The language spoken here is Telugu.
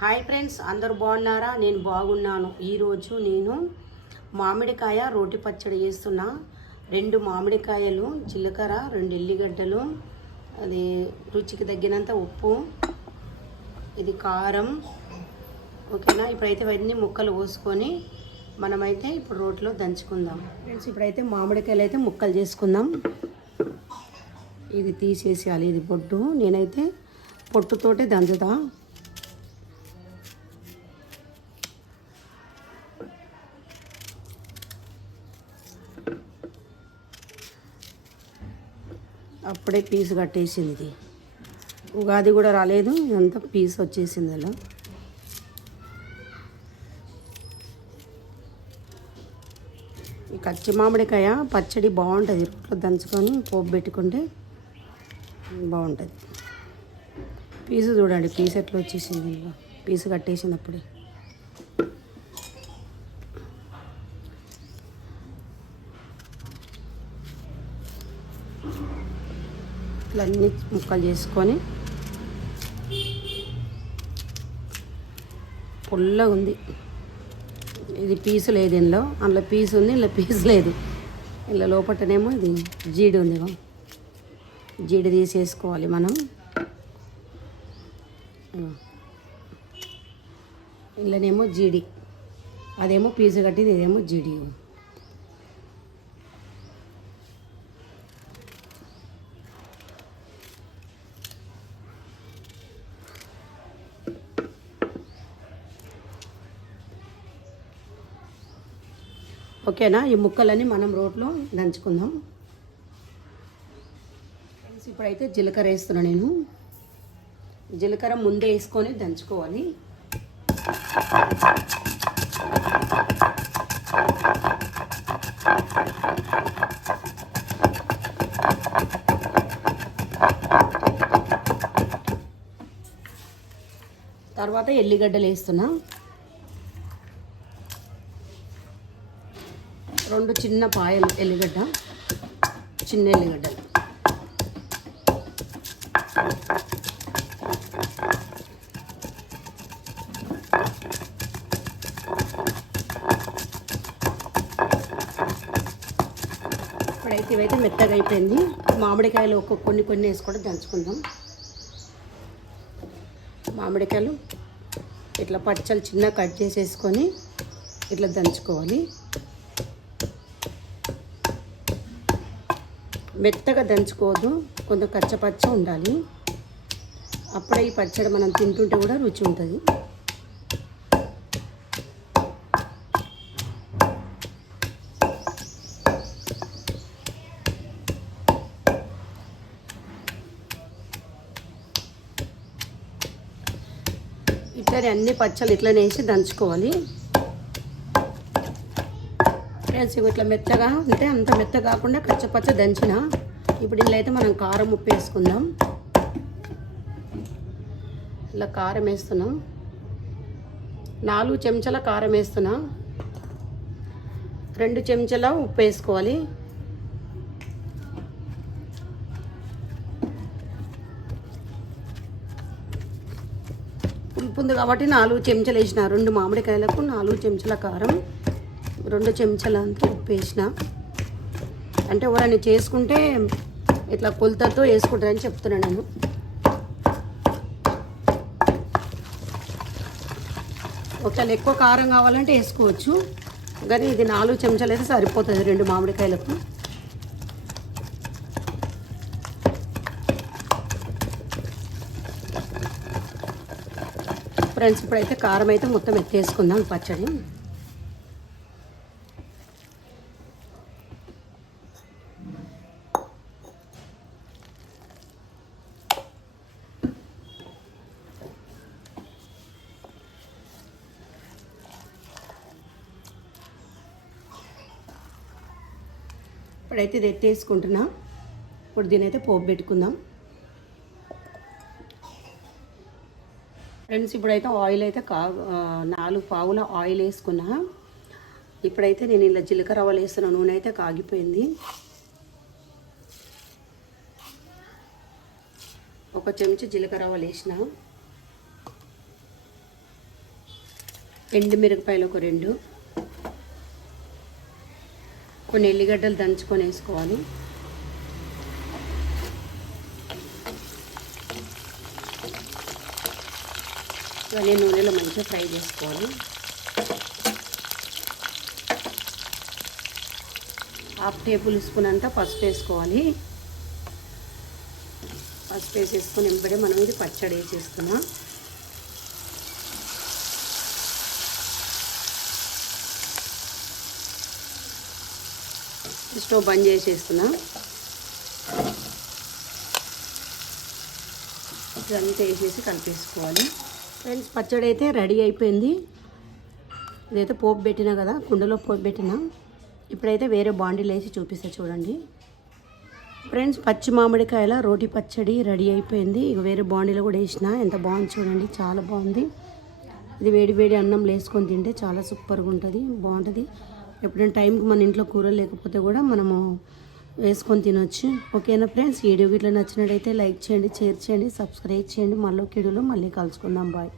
హాయ్ ఫ్రెండ్స్ అందరూ బాగున్నారా? నేను బాగున్నాను. ఈరోజు నేను మామిడికాయ రోటి పచ్చడి చేస్తున్నా. రెండు మామిడికాయలు జీలకర్ర రెండు ఎల్లిగడ్డలు అది రుచికి తగ్గినంత ఉప్పు ఇది కారం ఓకేనా? ఇప్పుడైతే ఇవన్నీ ముక్కలు పోసుకొని మనమైతే ఇప్పుడు రోట్లో దంచుకుందాం. ఫ్రెండ్స్ ఇప్పుడైతే మామిడికాయలు అయితే ముక్కలు చేసుకుందాం. ఇది తీసేసేయాలి ఇది పొట్టు నేనైతే పొట్టుతోటే దంచుతా. అప్పుడే పీస్ కట్టేసింది. ఇది ఉగాది కూడా రాలేదు ఇదంతా పీస్ వచ్చేసింది అలా. ఈ కచ్చి మామిడికాయ పచ్చడి బాగుంటుంది. రోట్లో దంచుకొని పోపు పెట్టుకుంటే బాగుంటుంది. పీసు చూడండి పీస్ ఎట్లా వచ్చేసింది? పీసు కట్టేసింది ఇట్లా అన్ని ముక్కలు చేసుకొని పుల్లగా ఉంది. ఇది పీసు లేదు ఇందులో. అందులో పీసు ఉంది ఇందులో పీసు లేదు. ఇలా లోపటనేమో ఇది జీడి ఉంది జీడి తీసేసుకోవాలి మనం. ఇళ్ళనేమో జీడి. అదేమో పీసు కట్టింది ఇదేమో జీడి. ఓకేనా? ఈ ముక్కలన్నీ మనం రోట్లో దంచుకుందాం. ఫ్రెండ్స్ ఇప్పుడైతే జీలకర్ర వేస్తున్నా నేను. జీలకర్ర ముందే వేసుకొని దంచుకోవాలి. తర్వాత ఎల్లిగడ్డలు వేస్తున్నా. రెండు చిన్న పాయలు ఎల్లిగడ్డ చిన్న ఎల్లిగడ్డలు. ఇప్పుడైతే ఇవైతే మెత్తగా అయిపోయింది. మామిడికాయలు ఒక్కొక్క కొన్ని కొన్ని వేసుకోవడం దంచుకుందాం. మామిడికాయలు ఇట్లా పచ్చలు చిన్న కట్ చేసేసుకొని ఇట్లా దంచుకోవాలి. మెత్తగా దంచుకోవద్దు. కొంచెం కచ్చపచ్చ ఉండాలి. అప్పుడే ఈ పచ్చడి మనం తింటుంటే కూడా రుచి ఉంటుంది. ఇట్లనే అన్ని పచ్చళ్ళు ఇట్లనే వేసి దంచుకోవాలి. ఫ్రెండ్స్ ఇట్లా మెత్తగా అంటే అంత మెత్త కాకుండా కచ్చపచ్చ దంచిన. ఇప్పుడు ఇందులో అయితే మనం కారం ఉప్పు వేసుకుందాం. ఇలా కారం వేస్తున్నాం. నాలుగు చెంచాల కారం వేస్తున్నా. రెండు చెంచాల ఉప్పు వేసుకోవాలి. పులుపు ఉంది కాబట్టి నాలుగు చెంచాలు వేసిన. రెండు మామిడికాయలకు నాలుగు చెంచాల కారం. రెండు చెంచాల అంత ఉప్పు వేసిన అంటే ఎవరైనా చేసుకుంటే ఇట్లా కొలతతో వేసుకుంటారని చెప్తున్నాను నేను. ఒకవేళ ఎక్కువ కారం కావాలంటే వేసుకోవచ్చు. కానీ ఇది నాలుగు చెంచాలు అయితే సరిపోతుంది రెండు మామిడికాయలకు. ఫ్రెండ్స్ ఇప్పుడైతే కారం అయితే మొత్తం ఎత్తేసుకుందాం పచ్చడి. ఇప్పుడైతే ఇది ఎత్తేసుకుంటున్నా. ఇప్పుడు దీని అయితే పోపు పెట్టుకుందాం. ఫ్రెండ్స్ ఇప్పుడైతే ఆయిల్ అయితే కా నాలుగు పావుల ఆయిల్ వేసుకున్నా. ఇప్పుడైతే నేను ఇలా జీలకర్ర వేస్తున్న. నూనె అయితే కాగిపోయింది. ఒక చెంచా జీలకర్ర వేసిన. ఎండు మిరపకాయలు ఒక రెండు. కొన్ని ఎల్లిగడ్డలు దంచుకొని వేసుకోవాలి. ఇవన్నీ నూనెలో మంచిగా ఫ్రై చేసుకోవాలి. హాఫ్ టేబుల్ స్పూన్ అంతా పసుపు వేసుకోవాలి. పసుపు వేసేసుకొని వెంబడే మనం ఇది పచ్చడి వేసేస్తున్నాం స్టవ్ బంద్ చేసేస్తున్నా. ఇదంతా వేసేసి కలిపేసుకోవాలి. ఫ్రెండ్స్ పచ్చడి అయితే రెడీ అయిపోయింది. ఇదైతే పోపు పెట్టినా కదా కుండలో పోపు పెట్టినా. ఇప్పుడైతే వేరే బాండీలు వేసి చూపిస్తా చూడండి. ఫ్రెండ్స్ పచ్చి మామిడికాయల రోటి పచ్చడి రెడీ అయిపోయింది. ఇక వేరే బాండీలో కూడా వేసిన. ఎంత బాగుంది చూడండి చాలా బాగుంది. ఇది వేడి వేడి అన్నం వేసుకొని తింటే చాలా సూపర్గా ఉంటుంది బాగుంటుంది. ఎప్పుడైనా టైంకి మన ఇంట్లో కూర లేకపోతే కూడా మనము వేసుకొని తినొచ్చు. ఓకేనా ఫ్రెండ్స్? వీడియో ఇట్లా నచ్చినట్టయితే లైక్ చేయండి షేర్ చేయండి సబ్స్క్రైబ్ చేయండి. మళ్ళీ కిడులో మళ్ళీ కలుసుకుందాం. బాయ్.